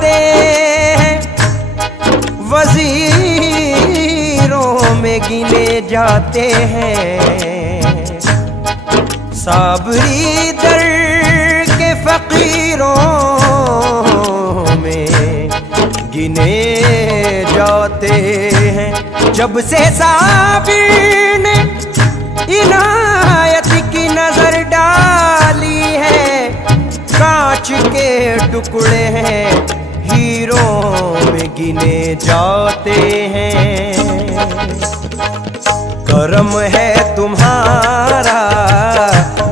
जाते हैं, वजीरों में गिने जाते हैं, साबरी दर के फकीरों में गिने जाते हैं। जब से साबिर ने इनायत की नजर डाली है, कांच के टुकड़े हैं हीरों में गिने जाते हैं। करम है तुम्हारा,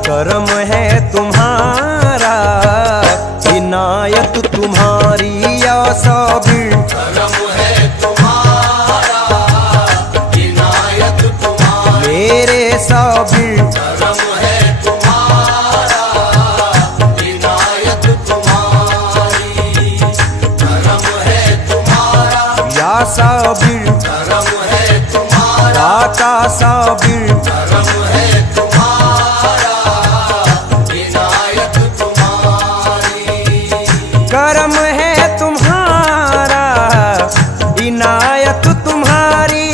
करम है तुम्हारा, इनायत तुम्हारी या साबिर। करम है तुम्हारा, इनायत तुम्हारी मेरे साबिर। करम है तुम्हारा, इनायत तुम्हारी करम है तुम्हारा, या साबिर। करम है तुम्हारा, दाता साबिर। करम है तुम्हारा, इनायत तुम्हारी करम है तुम्हारा, इनायत तुम्हारी।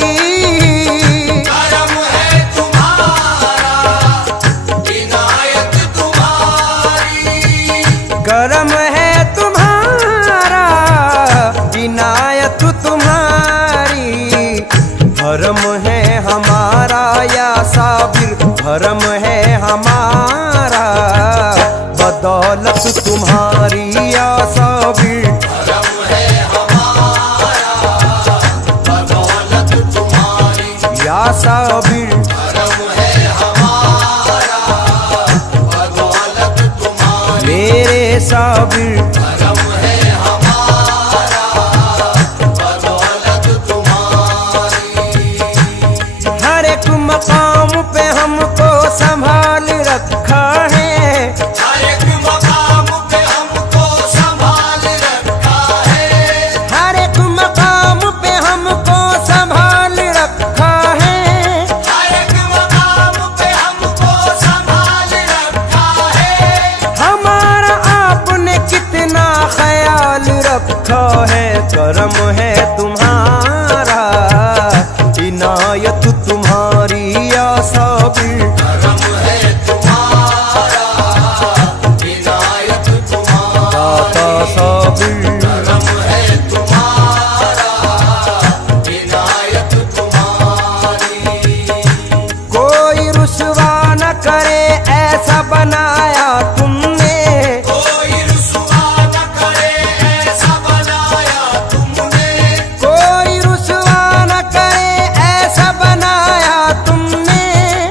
करम है तुम्हारा, इनायत तुम्हारी करम है तुम्हारा, इनायत तुम्हारी। भरम है हमारा या साबिर, भरम है हमारा, बदौलत तुम्हारी या साबिर। करम है हमारा, बदौलत तुम्हारी या साबिर। करम है हमारा, बदौलत तुम्हारी मेरे साबिर। करम है हमारा, बदौलत तुम्हारी हर एक मकाम पे हमको संभाल रखा है, हर एक मकाम पे हमको संभाल रखा है, हर एक मकाम पे हमको संभाल रखा है। हर एक मकाम पे हमको संभाल रखा है। हमारा आपने कितना ख्याल रखा है। करम है तुम्हारा, इनायत तुम्हारी या साबिर। करम है तुम्हारा, इनायत तुम्हारी दाता साबिर। करम है तुम्हारा, इनायत तुम्हारी कोई रुसवा न करे ऐसा बनाया तुमने, कोई रुसवा न करे ऐसा बनाया तुमने, कोई रुसवा न करे ऐसा बनाया तुमने।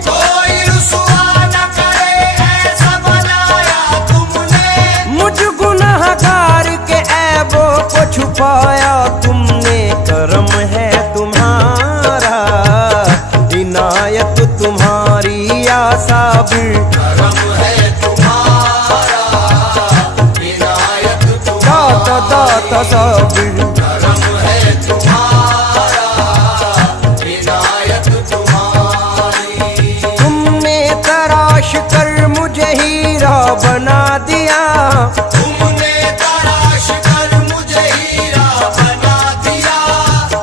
कोई रुसवा न करे ऐसा बनाया तुमने, मुझ गुनहगार के ऐबों को छुपाया तुमने। करम है तुम्हारा, इनायत तुम्हारी या साबिर। करम है तुम्हारा, इनायत दाता तुम्हारी दाता साबिर। करम है तुम्हारा, इनायत तुम्हारी तुमने तराश कर मुझे हीरा बना दिया, तुमने तराश कर मुझे हीरा बना दिया,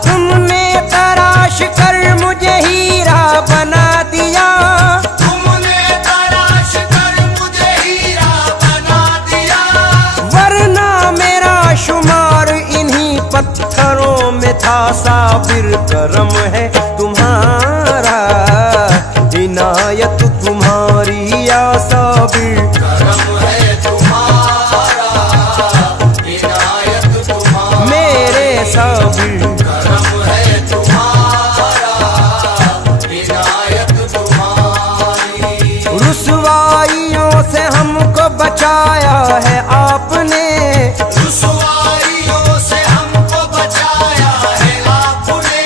तुमने तराश कर मुझे हीरा बना दिया। तुमने तराश कर मुझे हीरा बना दिया, वरना मेरा शुमार इन्हीं पत्थरों में था साबिर। करम है तुम्हारा, इनायत तुम्हारी या साबिर। करम है तुम्हारा, इनायत तुम्हारी मेरे साबिर। करम है तुम्हारा, इनायत तुम्हारी रुसवाइयों से हमको बचाया है आपने, रुसवाइयों से हमको बचाया है आपने,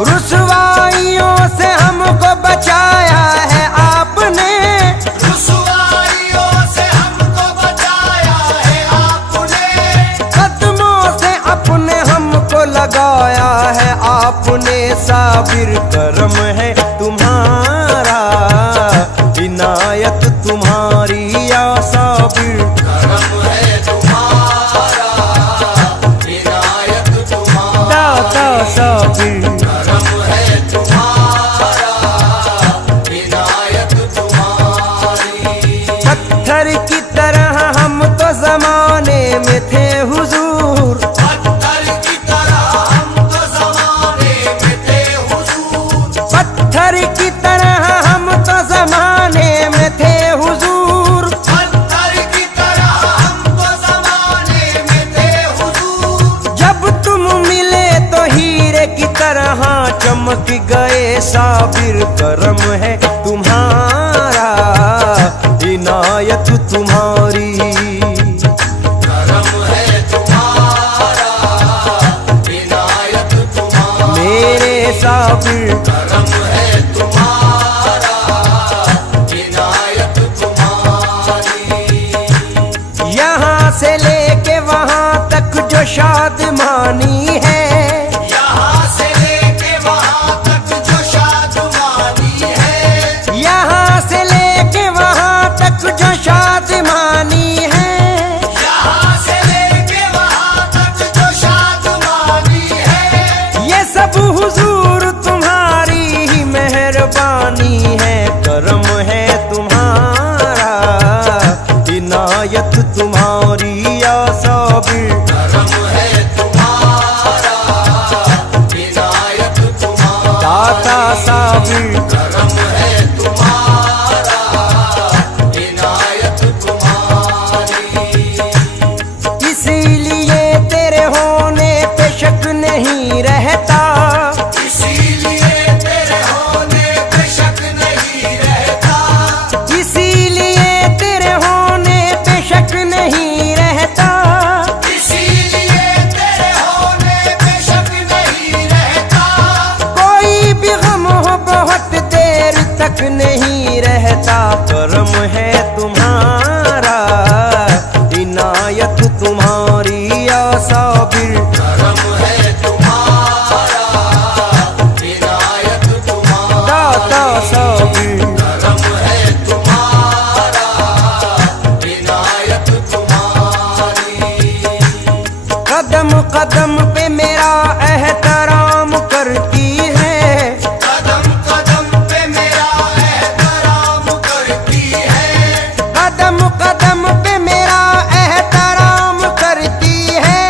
रुसवाइयों से हमको बचाया है आपने। रुसवाइयों से हमको बचाया है आपने, कदमों से अपने हमको लगाया है आपने साबिर। करम है तुम्हारा, इनायत तुम्हारी या साबिर। करम है तुम्हारा, चमक गए साबिर, करम है तुम्हारा, इनायत तुम्हारी। करम है तुम्हारा, इनायत तुम्हारी। मेरे साबिर करम है तुम्हारा, इनायत तुम्हारी। यहाँ से लेके वहाँ तक जो शादमानी है, यहाँ से लेके वहाँ तक जो शादमानी है, यहाँ से लेके वहाँ तक जो शादमानी है, यहाँ से लेके वहाँ तक जो शादमानी है, ये सब हुजूर तुम्हारी ही मेहरबानी है। करम है तुम्हारा, इनायत तुम्हारी या साबिर। करम है तुम्हारा, इनायत तुम्हारी। दाता साबिर करम है तुम्हारा, इनायत तुम्हारी। इसीलिए तेरे होने पे शक नहीं रहता, इसीलिए तेरे होने पे शक नहीं रहता, इसीलिए तेरे होने पे शक नहीं रहता। इसीलिए तेरे होने पे शक नहीं रहता। कोई भी गम हो बहुत देर तक नहीं रहता। करम है तुम्हारा, इनायत तुम्हारी या साबिर। करम है तुम्हारा, इनायत तुम्हारी। दाता साबिर करम है तुम्हारा, इनायत तुम्हारी। कदम कदम पे मेरा एहतराम करती है, कदम कदम पे मेरा एहतराम करती है, कदम कदम पे मेरा एहतराम करती है।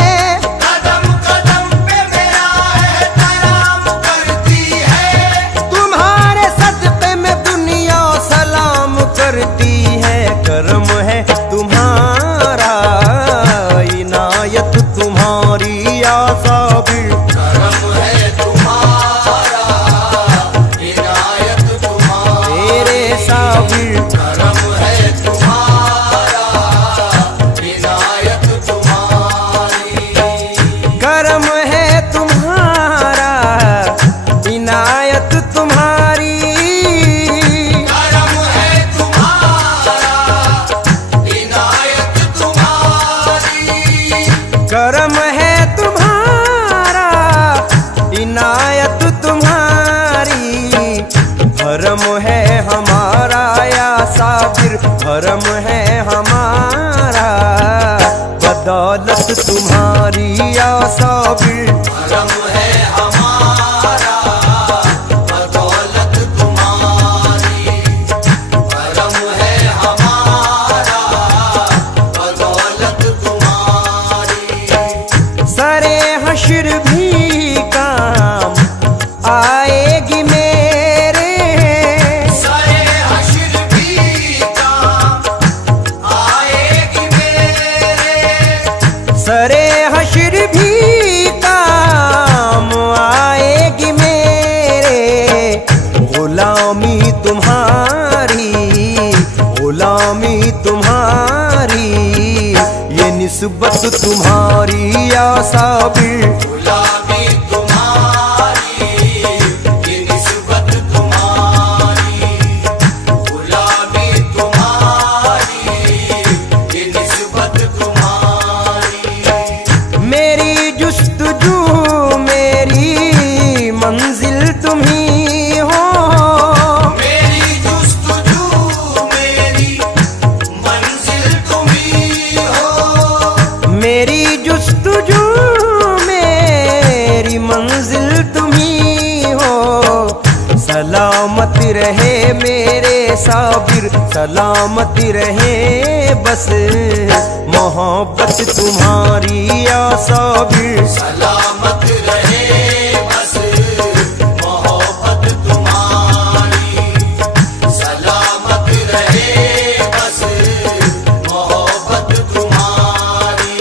कदम कदम पे मेरा एहतराम करती है। तुम्हारे सदक़े में दुनिया सलाम करती है। करम है तुम्हारा, इनायत तुम्हारी या साबिर। करम है तुम्हारा, इनायत तुम्हारी। तेरे साबिर करम है तुम्हारा, इनायत तुम्हारी। करम है तुम्हारा, इनायत तुम्हारी। करम है तुम्हारा, इनायत तुम्हारी। करम है तुम्हारा, इनायत तुम्हारी। भरम है हमारा या साबिर, भरम है हमारा, बदौलत तुम्हारी या साबिर। करम है हमारा, बदौलत तुम्हारी। करम है हमारा, बदौलत तुम्हारी। सरे हश्र भी काम आएगी मेरे, सरे हश्र भी काम आएगी मेरे। सरे हश्र भी काम आएगी मेरे। गुलामी तुम्हारी, गुलामी तुम्हारी, ये निस्बत तुम्हारी या साबिर। गुलामी तुम्हारी, ये निस्बत तुम्हारी। गुलामी तुम्हारी, ये निस्बत तुम्हारी। मेरी जुस्तजू मेरी मंजिल तुम्ही हो, मेरी जुस्तजू मेरी मंजिल तुम्ही हो। मेरी जुस्तजू मेरी मंजिल तुम्ही हो। सलामत रहे मेरे साबिर, सलामत रहे बस मोहब्बत तुम्हारी या साबिर। सलामत रहे बस मोहब्बत तुम्हारी। सलामत रहे बस मोहब्बत तुम्हारी।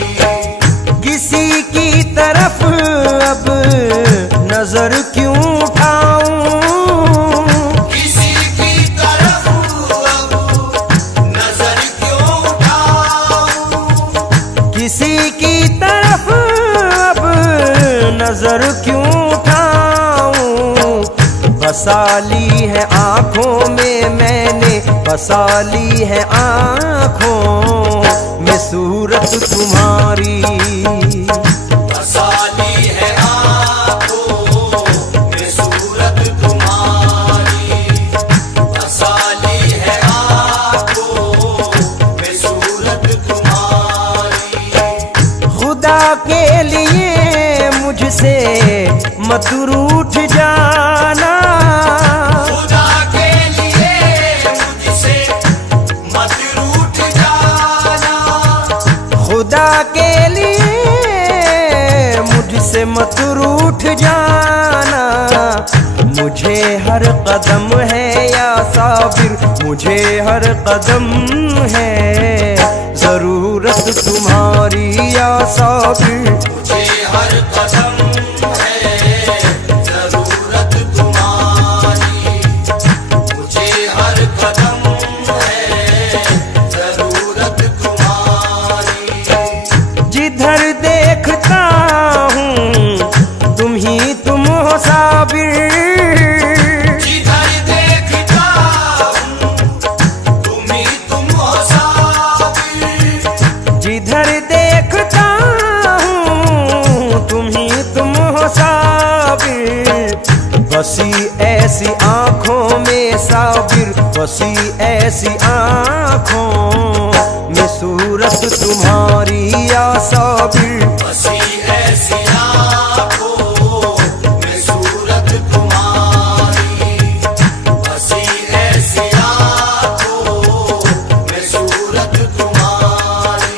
किसी की तरफ अब नजर क्यों उठा नजर क्यों उठाऊं, बसा ली है आंखों में मैंने, बसा ली है आंखों में सूरत तुम्हारी। बसा ली है आँखों में सूरत तुम्हारी, बसा ली है आँखों में सूरत तुम्हारी। खुदा के लिए मुझसे मत रूठ जाना, खुदा के लिए मुझसे मत रूठ जाना, खुदा के लिए मुझसे मत रूठ जाना। मुझे हर कदम है या साबिर, मुझे हर कदम है जरूरत तुम्हारी या साबिर। मुझे हर कदम है जरूरत तुम्हारी, मुझे हर कदम है जरूरत तुम्हारी। जिधर देखता हूँ तुम ही तुम हो साबिर, जिधर देखता हूँ तुम ही तुम हो साबिर, जिधर देखता हूँ तुम ही तुम हो साबिर। बसी ऐसी आंखों में साबिर, बसी ऐसी आंखों में सूरत तुम्हारी या साबिर। बसी ऐसी आँखों में सूरत तुम्हारी, बसी ऐसी आँखों में सूरत तुम्हारी।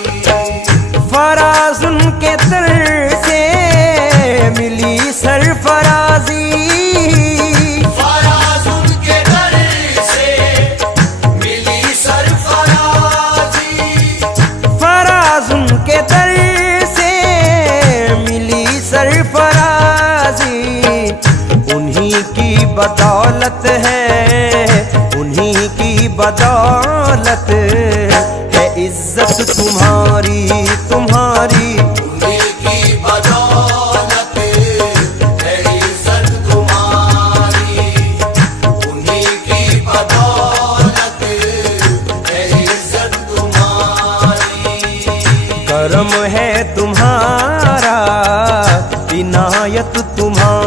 फराजुन के दर से मिली सरफराजी, फराजुन के दर से मिली सरफराजी, फराजुन के दर से मिली सरफराजी। उन्हीं की बदौलत है, उन्हीं की बदौलत है इज्जत तुम्हारी तुम्हारी। उन्हीं की बदौलत है इज्जत तुम्हारी, उन्हीं की बदौलत है इज्जत तुम्हारी। करम है तुम्हारा, इनायत तुम्हारी।